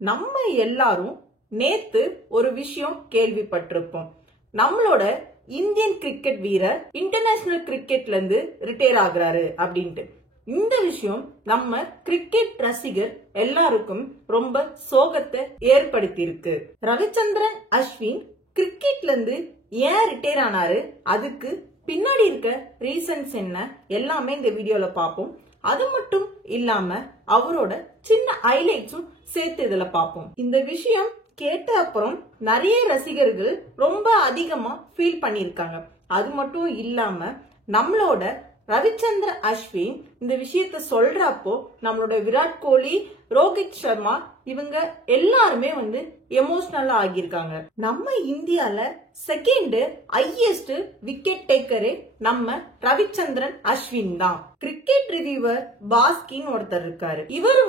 நம்ம எல்லாரும் நேத்து ஒரு விஷயம் கேள்விப்பட்டிருப்போம். நம்மளோட இந்தியன் கிரிக்கெட் வீரர் இன்டர்நேஷனல் கிரிக்கெட்ல இருந்து ரிட்டையர் ஆகுறாரு அப்படின்ட்டு. இந்த விஷயம் நம்ம கிரிக்கெட் ரசிகர் எல்லாருக்கும் ரொம்ப சோகத்தை ஏற்படுத்தி இருக்கு. ரவிச்சந்திரன் அஸ்வின் கிரிக்கெட்ல இருந்து ஏன் ரிட்டையர் ஆனாரு, அதுக்கு பின்னாடி இருக்க ரீசன்ஸ் என்ன, எல்லாமே இந்த வீடியோல பார்ப்போம். அது மட்டும் இல்லாம அவரோட சின்ன ஹைலைட்ஸும் சேர்த்து இதுல பார்ப்போம். இந்த விஷயம் கேட்ட அப்புறம் நிறைய ரசிகர்கள் ரொம்ப அதிகமா ஃபீல் பண்ணிருக்காங்க. அது மட்டும் இல்லாம நம்மளோட ரவிச்சந்திரன் அஸ்வின் இந்த விஷயத்த சொல்றப்போ நம்மளோட விராட் கோலி, ரோஹித் சர்மா இவங்க எல்லாருமே எமோஷனலா ஆகியிருக்காங்க. நம்ம இந்தியால செகண்ட் ஹையஸ்ட் விக்கெட் டேக்கரே நம்ம ரவிச்சந்திரன் அஸ்வின் தான். கிரிக்கெட் ரிவ்யூவர் பாஸ்கின்னு ஒருத்தர் இருக்காரு. இவர்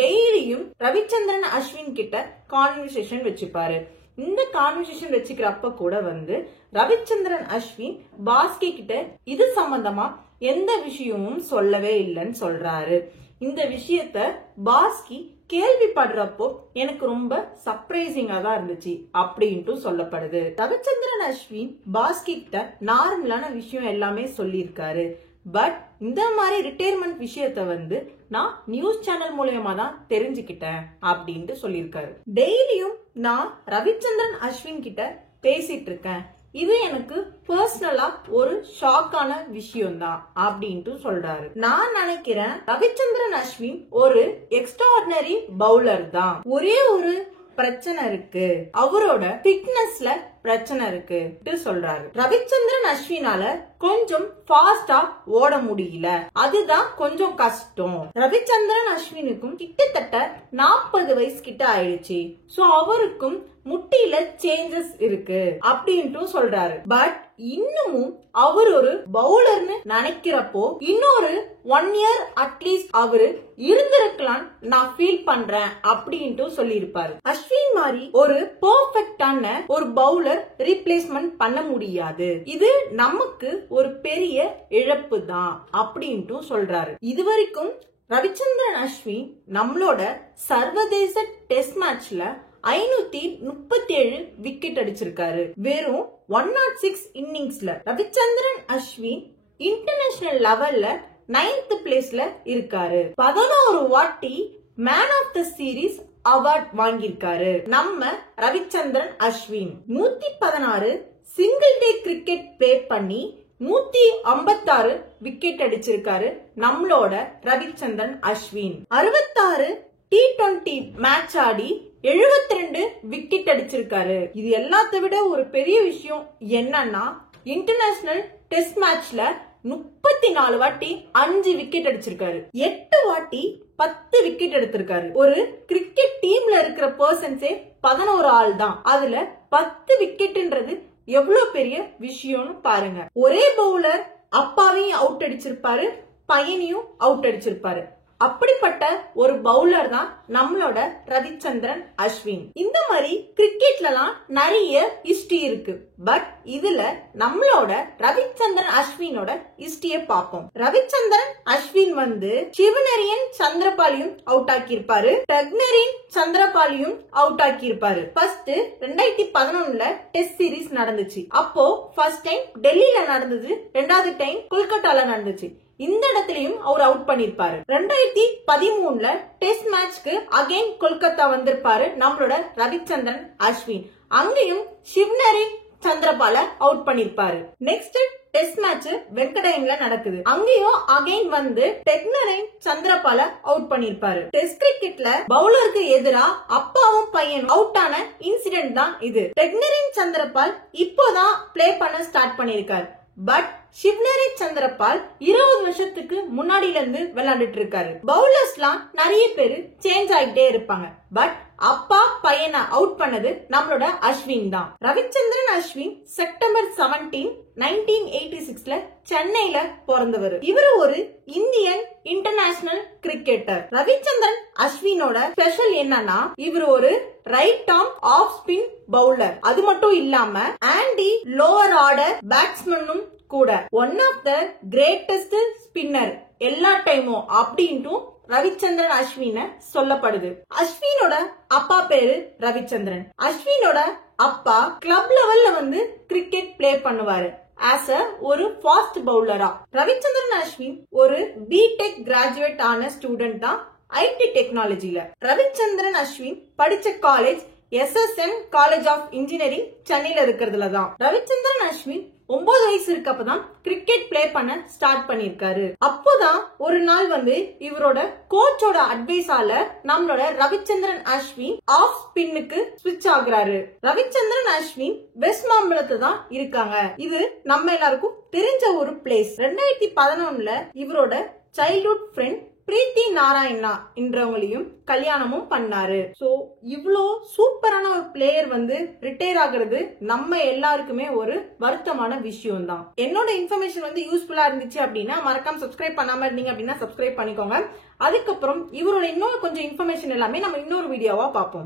டெய்லியும் ரவிச்சந்திரன் அஸ்வின் கிட்ட கான்வர்சேஷன் வச்சுப்பாரு. இந்த கான்வர்சேஷன் வச்சுக்கிறப்ப கூட ரவிச்சந்திரன் அஸ்வின் பாஸ்கி கிட்ட இது சம்பந்தமா எந்த விஷயமும் சொல்லவே இல்லைன்னு சொல்றாரு. இந்த விஷயத்த பாஸ்கி கேள்விப்படுறப்போ எனக்கு ரொம்ப சர்ப்ரைசிங்கா தான் இருந்துச்சு அப்படின்ட்டு சொல்லப்படுது. ரவிச்சந்திரன் அஸ்வின் பாஸ்கி கிட்ட நார்மலான விஷயம் எல்லாமே சொல்லியிருக்காரு. பட் இந்த மாதிரி ரிட்டையர்மெண்ட் விஷயத்த நான் நியூஸ் சேனல் மூலமா தான் தெரிஞ்சுக்கிட்டேன் அப்படின்ட்டு சொல்லியிருக்காரு. டெய்லியும் நான் ரவிச்சந்திரன் அஸ்வின் கிட்ட பேசிட்டு இருக்கேன். இது எனக்கு பர்சனலா ஒரு ஷாக்கான விஷயம் தான் அப்படின்ட்டு சொல்றாரு. நான் நினைக்கிறேன் ரவிச்சந்திரன் அஸ்வின் ஒரு எக்ஸ்ட்ராஆர்டினரி பவுலர் தான். ஒரே ஒரு பிரச்சனை இருக்கு, அவரோட ஃபிட்னஸ்ல பிரச்சனை இருக்கு சொல்றாரு. ரவிச்சந்திரன் அஸ்வினால கொஞ்சம் ஃபாஸ்டா ஓட முடியல, அதுதான் கொஞ்சம் கஷ்டம். ரவிச்சந்திரன் அஸ்வினுக்கும் கிட்டத்தட்ட 40 வயசு கிட்ட ஆயிடுச்சு. சோ அவருக்கும் முட்டியில சேஞ்சஸ் இருக்கு அப்படின்ட்டு சொல்றாரு. பட் இன்னமும் அவர் ஒரு பவுலர்னு நினைக்கிறப்போ இன்னொரு 1 இயர் அட்லீஸ்ட் அவரு இருந்திருக்கலாம் நான் ஃபீல் பண்றேன் அப்படின்ட்டு சொல்லியிருப்பாரு. அஸ்வின் மாதிரி ஒரு பெர்ஃபெக்டான ஒரு பவுலர் ரீப்ளேஸ்மெண்ட் பண்ண முடியாது, இது நமக்கு ஒரு பெரிய இழப்பு தான் அப்படின்ட்டு சொல்றாரு. இதுவரைக்கும் ரவிச்சந்திரன் அஸ்வின் நம்மளோட சர்வதேச டெஸ்ட் மேட்ச்ல 537 விக்கெட் அடிச்சிருக்காரு. வெறும் 106 இன்னிங்ஸ்ல ரவிச்சந்திரன் அஸ்வின் இன்டர்நேஷனல் லெவல்ல 9th பிளேஸ்ல இருக்காரு. 11 வாட்டி man of the series award வாங்கியிருக்காரு நம்ம Ravichandran Ashwin. 116 single day cricket play பண்ணி 156 விக்கெட் அடிச்சிருக்காரு நம்மளோட ரவிச்சந்திரன் அஸ்வின். 66 T20 மேட்ச் ஆடி 72 விக்கெட் அடிச்சிருக்காரு. இது எல்லாத்தை விட ஒரு பெரிய விஷயம் என்னன்னா இன்டர்நேஷனல் டெஸ்ட் மேட்ச்ல 34 வாட்டி 5 விக்கெட் அடிச்சிருக்காரு. 8 வாட்டி 10 விக்கெட் எடுத்திருக்காரு. ஒரு கிரிக்கெட் டீம்ல இருக்கிற பர்சன்ஸே 11 ஆள் தான். அதுல 10 விக்கெட்ன்றது எவ்வளவு பெரிய விஷயம்னு பாருங்க. ஒரே பவுலர் அப்பாவையும் அவுட் அடிச்சிருப்பாரு, பையனையும் அவுட் அடிச்சிருப்பாரு. அப்படிப்பட்ட ஒரு பவுலர் தான் நம்மளோட ரவிச்சந்திரன் அஸ்வின். இந்த மாதிரி கிரிக்கெட்லாம் நிறைய ஹிஸ்டரி இருக்கு. பட் இதுல நம்மளோட ரவிச்சந்திரன் அஸ்வினோட ஹிஸ்டரிய பார்ப்போம். ரவிச்சந்திரன் அஸ்வின் சிவனரியன் சந்திரபாலியும் அவுட் ஆக்கியிருப்பாரு, டக்னரின் சந்திரபாலியும் அவுட் ஆக்கியிருப்பாரு. ஃபர்ஸ்ட் 2011ல டெஸ்ட் சீரீஸ் நடந்துச்சு. அப்போ ஃபர்ஸ்ட் டைம் டெல்லியில நடந்தது, ரெண்டாவது டைம் கொல்கத்தால நடந்துச்சு. இந்த இடத்துலயும் அவர் அவுட் பண்ணிருப்பாரு. 2013ல டெஸ்ட் மேட்ச்க்கு அகைன் கொல்கத்தா வந்திருப்பாரு நம்மளோட ரவிச்சந்திரன் அஸ்வின். அங்கேயும் சிவனரின் சந்திரபால அவுட் பண்ணிருப்பாரு. நெக்ஸ்ட் டெஸ்ட் மேட்ச் வெங்கடயம்ல நடக்குது. அங்கேயும் அகைன் டெக்னரின் சந்திரபால அவுட் பண்ணிருப்பாரு. டெஸ்ட் கிரிக்கெட்ல பவுலருக்கு எதிரா அப்பாவும் பையன் அவுட் ஆன இன்சிடென்ட் தான் இது. டெக்னரின் சந்திரபால் இப்போதான் பிளே பண்ண ஸ்டார்ட் பண்ணிருக்காரு. பட் சிவனரி சந்திரபால் 20 வருஷத்துக்கு முன்னாடில இருந்து விளையாண்டுட்டு இருக்காரு. பவுலர்ஸ்லாம் நிறைய பேரு சேஞ்ச் ஆகிட்டே இருப்பாங்க. பட் அப்பா பையனை அவுட் பண்ணது நம்மளோட அஸ்வின் தான். ரவிச்சந்திரன் அஸ்வின் செப்டம்பர் 17, 1986ல சென்னையில பிறந்தவர். இவர் ஒரு இந்தியன் இன்டர்நேஷனல் கிரிக்கெட்டர். ரவிச்சந்திரன் அஸ்வினோட ஸ்பெஷல் என்னன்னா இவர் ஒரு right arm off spin bowler. அது மட்டும் இல்லாம ஆண்டி லோவர் ஆர்டர் பேட்ஸ்மேனும் கூட. One of the greatest spinner எல்லா டைமும் அப்படின்ட்டு ரவிச்சந்திரன் அஸ்வின் சொல்லப்படுது. அஸ்வினோட அப்பா பேரு ரவிச்சந்திரன். அஸ்வினோட அப்பா கிளப் லெவல்ல கிரிக்கெட் பிளே பண்ணுவாரு as ஒரு ஃபாஸ்ட் பவுலரா. ரவிச்சந்திரன் அஸ்வின் ஒரு பிடெக் கிராஜுவேட் ஆன ஸ்டூடெண்ட் தான் ஐடி டெக்னாலஜில. ரவிச்சந்திரன் அஸ்வின் படிச்ச college SSN college of engineering சென்னையில இருக்கிறதுல தான். ரவிச்சந்திரன் அஸ்வின் 9 வயசு இருக்கப்பதான் கிரிக்கெட் பிளே பண்ண ஸ்டார்ட் பண்ணிருக்காரு. அப்போதான் ஒரு நாள் இவரோட கோச்சோட அட்வைஸால நம்மளோட ரவிச்சந்திரன் அஸ்வின் ஆஃப் ஸ்பின்னுக்கு ஸ்விட்ச் ஆகுறாரு. ரவிச்சந்திரன் அஸ்வின் வெஸ்ட் மாம்பலத்துல தான் இருக்காங்க. இது நம்ம எல்லாருக்கும் தெரிஞ்ச ஒரு பிளேஸ். 2011 இவரோட சைல்ட்ஹுட் ஃப்ரெண்ட் பிரீத்தி நாராயணா என்றவங்களையும் கல்யாணமும் பண்ணாரு. சோ இவ்ளோ சூப்பரான ஒரு பிளேயர் ரிட்டையர் ஆகுறது நம்ம எல்லாருக்குமே ஒரு வருத்தமான விஷயம் தான். என்னோட இன்ஃபர்மேஷன் யூஸ்ஃபுல்லா இருந்துச்சு அப்படின்னா மறக்காம சப்ஸ்கிரைப் பண்ணாம இருந்தீங்க அப்படின்னா சப்ஸ்கிரைப் பண்ணிக்கோங்க. அதுக்கப்புறம் இவரோட இன்னொரு கொஞ்சம் இன்ஃபர்மேஷன் எல்லாமே நம்ம இன்னொரு வீடியோவா பார்ப்போம்.